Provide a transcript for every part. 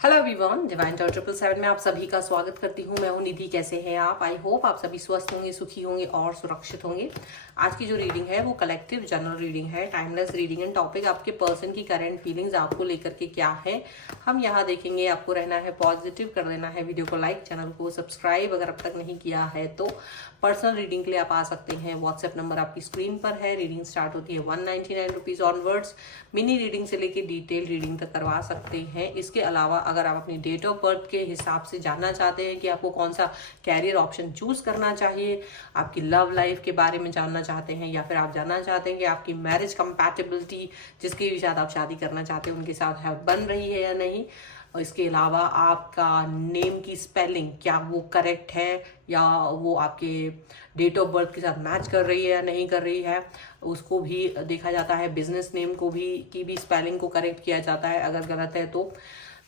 Hello everyone, divine Tor 777 में आप सभी का स्वागत करती हूँ। मैं हूँ निधि। कैसे हैं आप? आई होप आप सभी स्वस्थ होंगे, सुखी होंगे और सुरक्षित होंगे। आज की जो रीडिंग है वो कलेक्टिव जनरल रीडिंग है, टाइमलेस रीडिंग एंड टॉपिक आपके पर्सन की करंट फीलिंग्स आपको लेकर के क्या है हम यहाँ देखेंगे। आपको रहना है पॉजिटिव, कर देना है वीडियो को लाइक, चैनल को सब्सक्राइब अगर अब तक नहीं किया है तो। पर्सनल रीडिंग के लिए आप आ सकते हैं। व्हाट्सएप नंबर आपकी स्क्रीन पर है। रीडिंग स्टार्ट होती है 199 रुपीज ऑनवर्ड्स। मिनी रीडिंग से लेके डिटेल रीडिंग तक करवा सकते हैं। इसके अलावा अगर आप अपनी डेट ऑफ बर्थ के हिसाब से जानना चाहते हैं कि आपको कौन सा कैरियर ऑप्शन चूज करना चाहिए, आपकी लव लाइफ के बारे में जानना चाहते हैं, या फिर आप जानना चाहते हैं कि आपकी मैरिज कंपैटिबिलिटी जिसके भी साथ आप शादी करना चाहते हैं उनके साथ है बन रही है या नहीं, और इसके अलावा आपका नेम की स्पेलिंग क्या वो करेक्ट है या वो आपके डेट ऑफ बर्थ के साथ मैच कर रही है या नहीं कर रही है, उसको भी देखा जाता है। बिजनेस नेम को भी की भी स्पेलिंग को करेक्ट किया जाता है अगर गलत है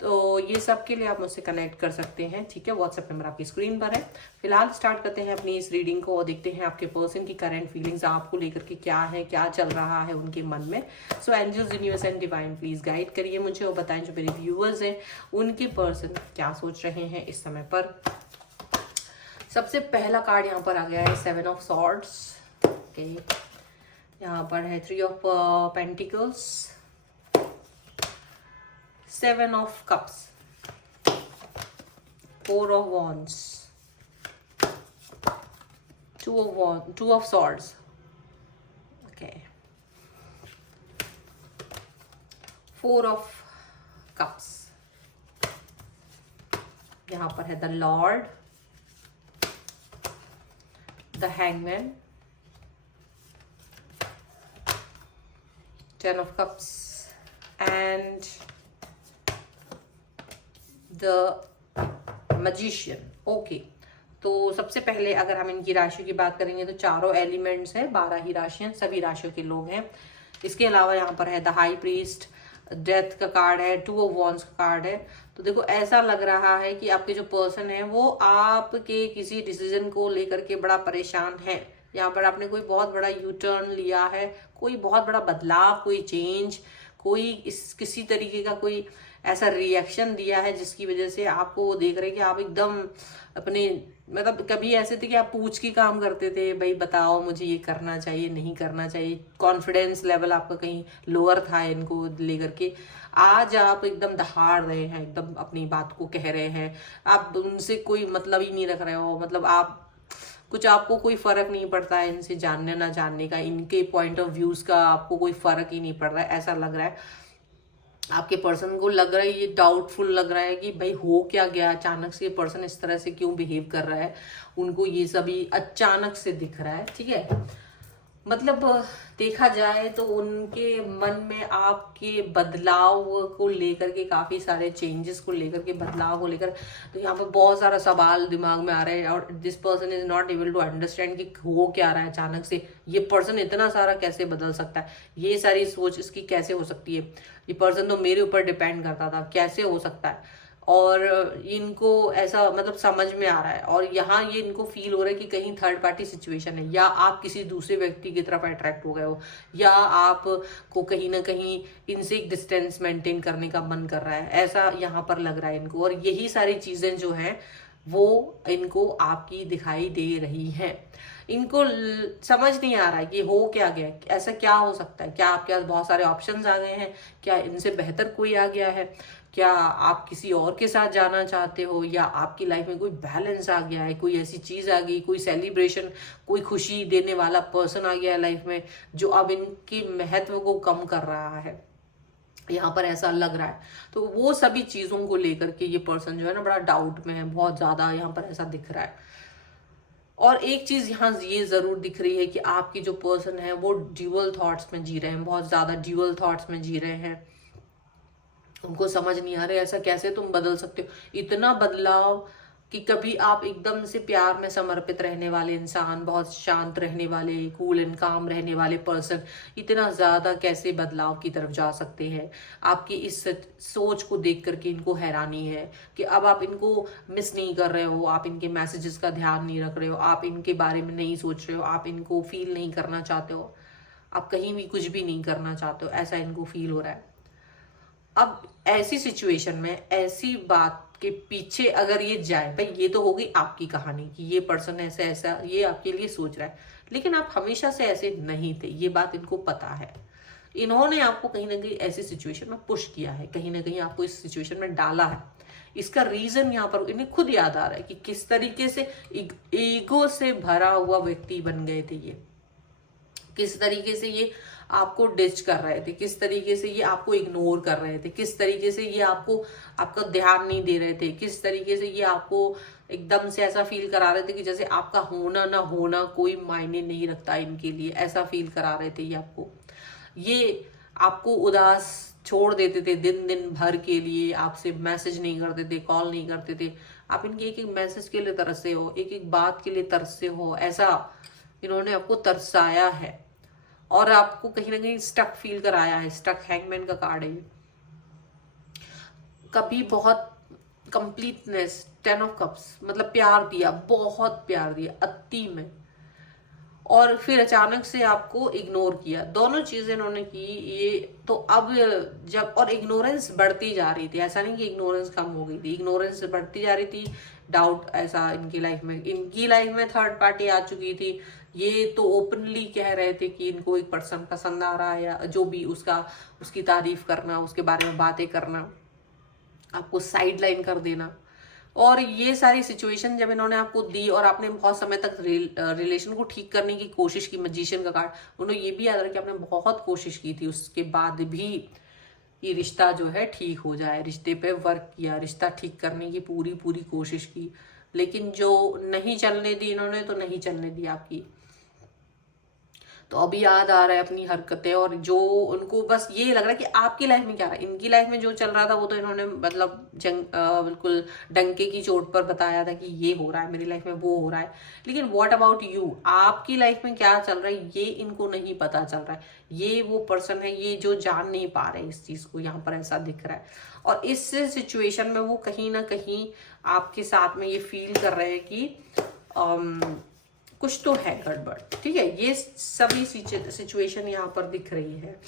तो ये सब के लिए आप मुझसे कनेक्ट कर सकते हैं। ठीक है, व्हाट्सएप नंबर आपकी स्क्रीन पर है। फिलहाल स्टार्ट करते हैं अपनी इस रीडिंग को और देखते हैं आपके पर्सन की करंट फीलिंग्स आपको लेकर के क्या है, क्या चल रहा है उनके मन में। सो angels, universe and divine please guide करिए मुझे और बताएं जो मेरे व्यूअर्स हैं उनके पर्सन क्या सोच रहे हैं इस समय पर। सबसे पहला कार्ड यहाँ पर आ गया है 7 ऑफ सॉर्ड्स। ओके, यहाँ पर है 3 of pentacles, 7 of cups, 4 of wands, 2 of swords. Okay, 4 of cups. यहाँ पर है the Lord, the Hangman, 10 of cups and the magician. Okay, तो सबसे पहले अगर हम इनकी राशि की बात करेंगे तो चारों एलिमेंट्स है, 12 ही राशियां, सभी राशियों के लोग हैं। इसके अलावा यहाँ पर है द हाई प्रीस्ट, डेथ का कार्ड है, 2 ऑफ वॉन्ड्स का कार्ड है। तो देखो ऐसा लग रहा है कि आपके जो पर्सन है वो आपके किसी डिसीजन को लेकर के बड़ा परेशान है। यहाँ पर आपने कोई बहुत बड़ा यू टर्न लिया है, कोई बहुत बड़ा बदलाव, कोई चेंज, कोई किसी तरीके का कोई ऐसा रिएक्शन दिया है जिसकी वजह से आपको वो देख रहे हैं कि आप एकदम अपने मतलब कभी ऐसे थे कि आप पूछ के काम करते थे, भाई बताओ मुझे ये करना चाहिए नहीं करना चाहिए। कॉन्फिडेंस लेवल आपका कहीं लोअर था इनको लेकर के। आज आप एकदम दहाड़ रहे हैं, एकदम अपनी बात को कह रहे हैं। आप उनसे कोई मतलब ही नहीं रख रहे हो, मतलब आप कुछ आपको कोई फर्क नहीं पड़ता है इनसे जानने ना जानने का, इनके पॉइंट ऑफ व्यूज का आपको कोई फर्क ही नहीं पड़ रहा है। ऐसा लग रहा है आपके पर्सन को, लग रहा है ये डाउटफुल लग रहा है कि भाई हो क्या गया, अचानक से ये पर्सन इस तरह से क्यों बिहेव कर रहा है। उनको ये सभी अचानक से दिख रहा है। ठीक है, मतलब देखा जाए तो उनके मन में आपके बदलाव को लेकर के, काफी सारे चेंजेस को लेकर के, बदलाव को लेकर, तो यहाँ पर बहुत सारा सवाल दिमाग में आ रहे हैं और this person is not able to understand कि हो क्या रहा है। अचानक से ये पर्सन इतना सारा कैसे बदल सकता है, ये सारी सोच इसकी कैसे हो सकती है। ये पर्सन तो मेरे ऊपर डिपेंड करता था, कैसे हो सकता है। और इनको ऐसा मतलब समझ में आ रहा है और यहाँ ये इनको फील हो रहा है कि कहीं थर्ड पार्टी सिचुएशन है, या आप किसी दूसरे व्यक्ति की तरफ अट्रैक्ट हो गए हो, या आपको कहीं ना कहीं इनसे एक डिस्टेंस मेंटेन करने का मन कर रहा है, ऐसा यहाँ पर लग रहा है इनको। और यही सारी चीजें जो हैं वो इनको आपकी दिखाई दे रही हैं। इनको समझ नहीं आ रहा है कि हो क्या गया, ऐसा क्या हो सकता है। क्या आपके पास बहुत सारे ऑप्शंस आ गए हैं, क्या इनसे बेहतर कोई आ गया है, क्या आप किसी और के साथ जाना चाहते हो, या आपकी लाइफ में कोई बैलेंस आ गया है, कोई ऐसी चीज आ गई, कोई सेलिब्रेशन, कोई खुशी देने वाला पर्सन आ गया है लाइफ में जो अब इनकी महत्व को कम कर रहा है। यहाँ पर ऐसा लग रहा है। तो वो सभी चीजों को लेकर के ये पर्सन जो है ना बड़ा डाउट में है, बहुत ज्यादा यहाँ पर ऐसा दिख रहा है। और एक चीज यहाँ ये जरूर दिख रही है कि आपकी जो पर्सन है वो ड्यूअल थॉट्स में जी रहे हैं, बहुत ज्यादा ड्यूअल थॉट्स में जी रहे हैं। उनको समझ नहीं आ रहा ऐसा कैसे तुम बदल सकते हो, इतना बदलाव कि कभी आप एकदम से प्यार में समर्पित रहने वाले इंसान, बहुत शांत रहने वाले, कूल एंड काम रहने वाले पर्सन, इतना ज्यादा कैसे बदलाव की तरफ जा सकते हैं। आपकी इस सोच को देख करके इनको हैरानी है कि अब आप इनको मिस नहीं कर रहे हो, आप इनके मैसेजेस का ध्यान नहीं रख रहे हो, आप इनके बारे में नहीं सोच रहे हो, आप इनको फील नहीं करना चाहते हो, आप कहीं भी कुछ भी नहीं करना चाहते हो, ऐसा इनको फील हो रहा है। अब ऐसी सिचुएशन में ऐसी बात के पीछे अगर ये जाए, भाई ये तो हो गई आपकी कहानी कि ये पर्सन ऐसा ऐसा ये आपके लिए सोच रहा है, लेकिन आप हमेशा से ऐसे नहीं थे, ये बात इनको पता है। इन्होंने आपको कहीं ना कहीं ऐसी सिचुएशन में पुश किया है, कहीं ना कहीं आपको इस सिचुएशन में डाला है। इसका रीजन यहाँ पर इन्हें खुद याद आ रहा है कि किस तरीके से ईगो से भरा हुआ व्यक्ति बन गए थे ये, किस तरीके से ये आपको डिच कर रहे थे, किस तरीके से ये आपको इग्नोर कर रहे थे, किस तरीके से ये आपको आपका ध्यान नहीं दे रहे थे, किस तरीके से ये आपको एकदम से ऐसा फील करा रहे थे कि जैसे आपका होना ना होना कोई मायने नहीं रखता इनके लिए, ऐसा फील करा रहे थे ये आपको उदास छोड़ देते थे दिन दिन भर के लिए, आपसे मैसेज नहीं करते थे, कॉल नहीं करते थे, आप इनके एक एक मैसेज के लिए तरसे हो, एक एक बात के लिए तरसे हो, ऐसा इन्होंने आपको तरसाया है और आपको कहीं ना कहीं स्टक फील कराया है। स्टक हैंगमैन का कार्ड है ये। कभी बहुत कंप्लीटनेस, 10 ऑफ कप्स, मतलब प्यार दिया, बहुत प्यार दिया अति में, और फिर अचानक से आपको इग्नोर किया। दोनों चीजें इन्होंने की ये। तो अब जब और इग्नोरेंस बढ़ती जा रही थी, ऐसा नहीं कि इग्नोरेंस कम हो गई थी, इग्नोरेंस बढ़ती जा रही थी। डाउट ऐसा इनकी लाइफ में थर्ड पार्टी आ चुकी थी। ये तो ओपनली कह रहे थे कि इनको एक पर्सन पसंद आ रहा है, या जो भी उसकी तारीफ करना, उसके बारे में बातें करना, आपको साइड लाइन कर देना। और ये सारी सिचुएशन जब इन्होंने आपको दी और आपने बहुत समय तक रिलेशन को ठीक करने की कोशिश की, मैजिशियन का कार्ड, उन्होंने ये भी याद रखा कि आपने बहुत कोशिश की थी, उसके बाद भी ये रिश्ता जो है ठीक हो जाए, रिश्ते पे वर्क किया, रिश्ता ठीक करने की पूरी पूरी कोशिश की, लेकिन जो नहीं चलने दी इन्होंने, तो नहीं चलने दी आपकी। तो अभी याद आ रहा है अपनी हरकतें, और जो उनको बस ये लग रहा है कि आपकी लाइफ में क्या रहा है, इनकी लाइफ में जो चल रहा था वो तो इन्होंने मतलब बिल्कुल डंके की चोट पर बताया था कि ये हो रहा है मेरी लाइफ में, वो हो रहा है। लेकिन व्हाट अबाउट यू, आपकी लाइफ में क्या चल रहा है ये इनको नहीं पता चल रहा है। ये वो पर्सन है ये जो जान नहीं पा रहे इस चीज को, यहाँ पर ऐसा दिख रहा है। और इस सिचुएशन में वो कहीं ना कहीं आपके साथ में ये फील कर रहे हैं कि कुछ तो है गड़बड़। ठीक है, ये सभी सिचुएशन यहाँ पर दिख रही है।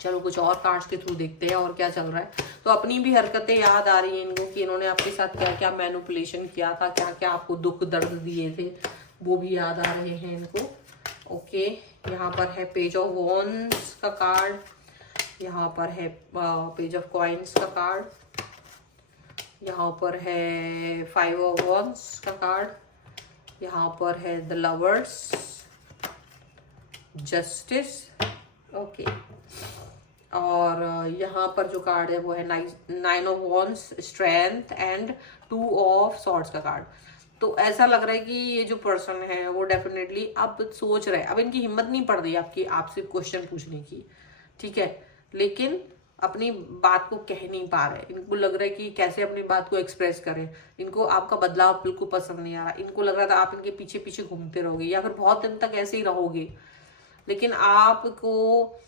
चलो कुछ और कार्ड्स के थ्रू देखते हैं और क्या चल रहा है। तो अपनी भी हरकतें याद आ रही हैं इनको कि इन्होंने आपके साथ क्या क्या मैनिपुलेशन किया था, क्या क्या आपको दुख दर्द दिए थे, वो भी याद आ रहे हैं इनको। ओके, यहाँ पर है पेज ऑफ वॉन्ड्स का कार्ड, यहाँ पर है पेज ऑफ कॉइन्स का कार्ड, यहाँ पर है 5 ऑफ वॉन्ड्स का कार्ड, यहाँ पर है द लवर्स, जस्टिस। ओके, और यहाँ पर जो कार्ड है वो है 9 of wands, strength, and 2 of swords का कार्ड। तो ऐसा लग रहा है कि ये जो पर्सन है वो डेफिनेटली अब सोच रहे हैं, अब इनकी हिम्मत नहीं पड़ रही आपसे क्वेश्चन पूछने की। ठीक है, लेकिन अपनी बात को कह नहीं पा रहे। इनको लग रहा है कि कैसे अपनी बात को एक्सप्रेस करें। इनको आपका बदलाव बिल्कुल पसंद नहीं आ रहा। इनको लग रहा था आप इनके पीछे पीछे घूमते रहोगे या फिर बहुत दिन तक ऐसे ही रहोगे, लेकिन आपको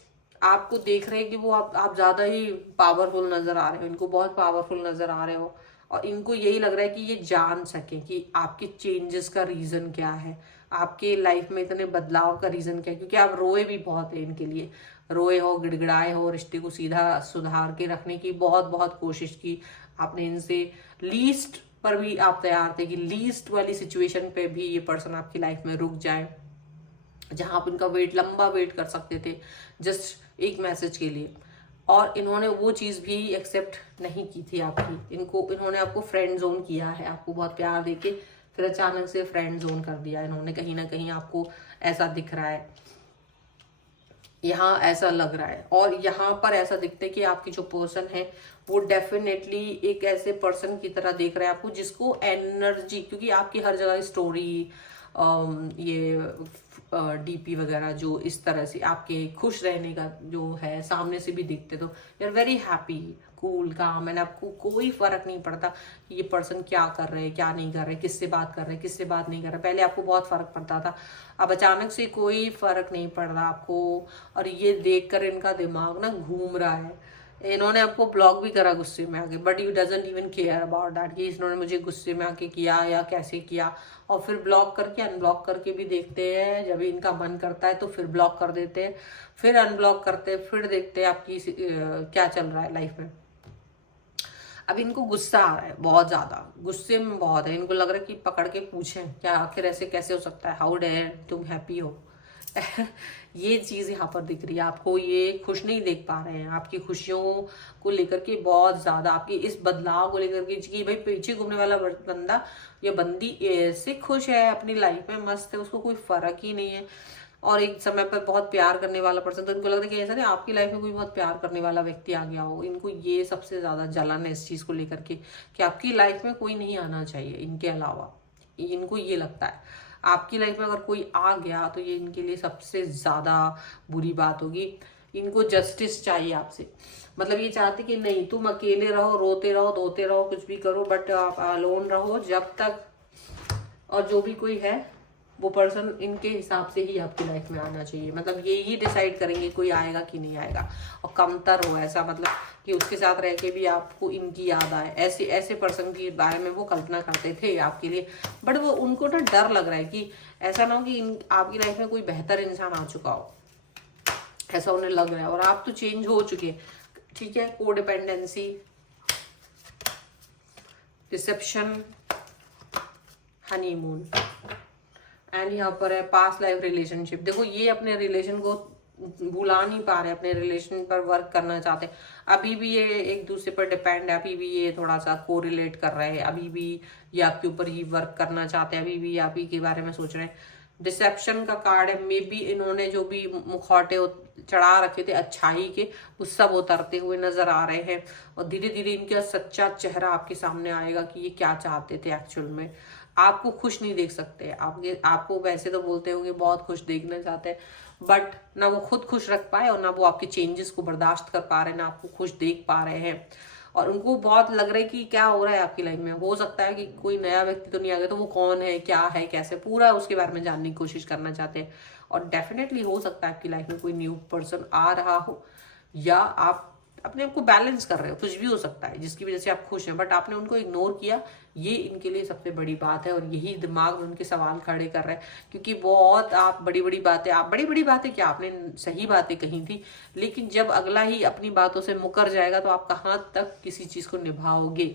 देख रहे हैं कि वो आप ज्यादा ही पावरफुल नजर आ रहे हो, इनको बहुत पावरफुल नजर आ रहे हो। और इनको यही लग रहा है कि ये जान सके कि आपके चेंजेस का रीजन क्या है, आपके लाइफ में इतने बदलाव का रीजन क्या है। क्योंकि आप रोए भी बहुत है इनके लिए, रोए हो, गिड़गिड़ाए हो, रिश्ते को सीधा सुधार के रखने की बहुत बहुत कोशिश की आपने इनसे। लीस्ट पर भी आप तैयार थे कि लीस्ट वाली सिचुएशन पे भी ये पर्सन आपकी लाइफ में रुक जाए, जहां आप इनका लंबा वेट कर सकते थे जस्ट एक मैसेज के लिए। और इन्होंने वो चीज भी एक्सेप्ट नहीं की थी आपकी। इन्होंने आपको फ्रेंड जोन किया है, आपको बहुत प्यार देके फिर अचानक से फ्रेंड जोन कर दिया इन्होंने। कहीं ना कहीं आपको ऐसा दिख रहा है, यहाँ ऐसा लग रहा है। और यहाँ पर ऐसा दिखता है कि आपकी जो पर्सन है वो डेफिनेटली एक ऐसे पर्सन की तरह देख रहा है आपको जिसको एनर्जी, क्योंकि आपकी हर जगह स्टोरी, ये डीपी वगैरह जो इस तरह से आपके खुश रहने का जो है सामने से भी दिखते, तो you are very happy, cool, calm, and आपको कोई फर्क नहीं पड़ता कि ये पर्सन क्या कर रहे हैं, क्या नहीं कर रहे, किससे बात कर रहे हैं, किससे बात नहीं कर रहे। पहले आपको बहुत फर्क पड़ता था, अब अचानक से कोई फर्क नहीं पड़ रहा आपको। और ये देखकर इनका दिमाग ना घूम रहा है, इन्होंने आपको ब्लॉक भी करा गुस्से में आके, but you doesn't even care about that कि इन्होंने मुझे गुस्से में आके किया या कैसे किया। और फिर ब्लॉक करके अनब्लॉक करके भी देखते हैं, जब इनका मन करता है तो फिर ब्लॉक कर देते हैं, फिर अनब्लॉक करते हैं, फिर देखते हैं आपकी क्या चल रहा है लाइफ में। अब इनको गुस्सा आ रहा है, बहुत ज्यादा गुस्से में बहुत है, इनको लग रहा है कि पकड़ के पूछें क्या आखिर ऐसे कैसे हो सकता है, हाउ डेयर तुम हैप्पी हो। ये चीज यहाँ पर दिख रही है आपको, ये खुश नहीं देख पा रहे हैं आपकी खुशियों को लेकर के, बहुत ज्यादा आपकी इस बदलाव को लेकर के कि भाई पीछे घूमने वाला बंदा या बंदी ऐसे खुश है अपनी लाइफ में, मस्त है, उसको कोई फर्क ही नहीं है। और एक समय पर बहुत प्यार करने वाला पर्सन, तो इनको लग रहा है कि ऐसा नहीं आपकी लाइफ में कोई बहुत प्यार करने वाला व्यक्ति आ गया हो। इनको ये सबसे ज्यादा जलन है इस चीज को लेकर के कि आपकी लाइफ में कोई नहीं आना चाहिए इनके अलावा। इनको ये लगता है आपकी लाइफ में अगर कोई आ गया तो ये इनके लिए सबसे ज्यादा बुरी बात होगी। इनको जस्टिस चाहिए आपसे, मतलब ये चाहते कि नहीं तुम अकेले रहो, रोते रहो, धोते रहो, कुछ भी करो, बट आप अलोन रहो जब तक, और जो भी कोई है वो पर्सन इनके हिसाब से ही आपकी लाइफ में आना चाहिए। मतलब ये ही डिसाइड करेंगे कोई आएगा कि नहीं आएगा, और कमतर हो ऐसा, मतलब कि उसके साथ रह के भी आपको इनकी याद आए, ऐसे ऐसे पर्सन के बारे में वो कल्पना करते थे आपके लिए। बट वो उनको ना डर लग रहा है कि ऐसा ना हो कि आपकी लाइफ में कोई बेहतर इंसान आ चुका हो, ऐसा उन्हें लग रहा है। और आप तो चेंज हो चुके, ठीक है। कोडिपेंडेंसी, डिसेप्शन, हनीमून, एंड यहाँ पर है पास्ट लाइफ रिलेशनशिप। देखो ये अपने रिलेशन को भुला नहीं पा रहे, अपने रिलेशन पर वर्क करना चाहते हैं, अभी भी ये एक दूसरे पर डिपेंड है, अभी भी ये थोड़ा सा कोरिलेट कर रहे हैं, अभी भी ये आपके ऊपर ही वर्क करना चाहते हैं, अभी भी आप ही के बारे में सोच रहे हैं। डिसेप्शन का कार्ड है, मे बी इन्होंने जो भी मुखौटे चढ़ा रखे थे अच्छाई के, वो सब उतरते हुए नजर आ रहे हैं, और धीरे धीरे इनका सच्चा चेहरा आपके सामने आएगा कि ये क्या चाहते थे एक्चुअल में। आपको खुश नहीं देख सकते, आपको वैसे तो बोलते होंगे बहुत खुश देखना चाहते हैं, बट ना वो खुद खुश रख पाए और ना वो आपके चेंजेस को बर्दाश्त कर पा रहे हैं, ना आपको खुश देख पा रहे हैं। और उनको बहुत लग रहा है कि क्या हो रहा है आपकी लाइफ में, हो सकता है कि कोई नया व्यक्ति तो नहीं आ गया, तो वो कौन है, क्या है, कैसे, पूरा उसके बारे में जानने की कोशिश करना चाहते हैं। और डेफिनेटली हो सकता है आपकी लाइफ में कोई न्यू पर्सन आ रहा हो, या आप अपने आप को बैलेंस कर रहे हो, कुछ भी हो सकता है जिसकी वजह से आप खुश हैं, बट आपने उनको इग्नोर किया। ये इनके लिए सबसे बड़ी बात है, और यही दिमाग में उनके सवाल खड़े कर रहे हैं, क्योंकि बहुत आप बड़ी बड़ी बातें क्या, आपने सही बातें कही थी, लेकिन जब अगला ही अपनी बातों से मुकर जाएगा तो आप कहाँ तक किसी चीज को निभाओगे।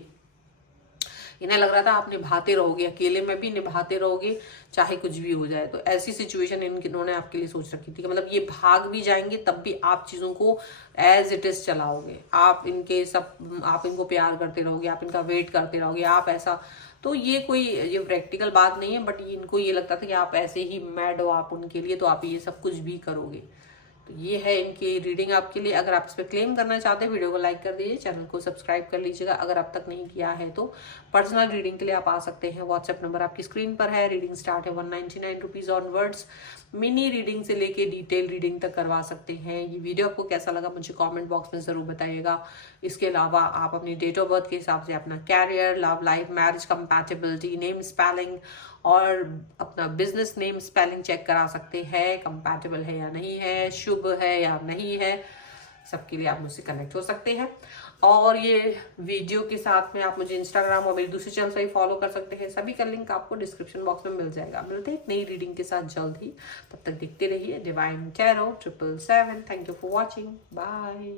इन्हें लग रहा था आप निभाते रहोगे, अकेले में भी निभाते रहोगे चाहे कुछ भी हो जाए। तो ऐसी सिचुएशन इन्होंने आपके लिए सोच रखी थी कि मतलब ये भाग भी जाएंगे तब भी आप चीजों को एज इट इज चलाओगे, आप इनको प्यार करते रहोगे, आप इनका वेट करते रहोगे, आप ऐसा। तो ये प्रैक्टिकल बात नहीं है, बट इनको ये लगता था कि आप ऐसे ही मैड हो आप उनके लिए, तो आप ये सब कुछ भी करोगे। तो ये है इनकी रीडिंग आपके लिए। अगर आप इस पर क्लेम करना चाहते हैं वीडियो को लाइक कर दीजिए, चैनल को सब्सक्राइब कर लीजिएगा अगर अब तक नहीं किया है तो। पर्सनल रीडिंग के लिए आप आ सकते हैं, व्हाट्सएप नंबर आपकी स्क्रीन पर है। रीडिंग स्टार्ट है 199 रुपीज ऑनवर्ड्स। मिनी रीडिंग से लेके डिटेल रीडिंग तक करवा सकते हैं। ये वीडियो आपको कैसा लगा मुझे कमेंट बॉक्स में जरूर बताइएगा। इसके अलावा आप अपनी डेट ऑफ बर्थ के हिसाब से अपना career, love life, marriage compatibility, name spelling और अपना बिजनेस नेम स्पेलिंग चेक करा सकते हैं, कंपैटिबल है या नहीं है, शुभ है या नहीं है। सबके लिए आप मुझसे कनेक्ट हो सकते हैं। और ये वीडियो के साथ में आप मुझे इंस्टाग्राम और मेरी दूसरी चैनल से भी फॉलो कर सकते हैं, सभी का लिंक आपको डिस्क्रिप्शन बॉक्स में मिल जाएगा। मिलते हैं नई रीडिंग के साथ जल्द ही, तब तक देखते रहिए divine tarot 777। Thank you for watching, bye.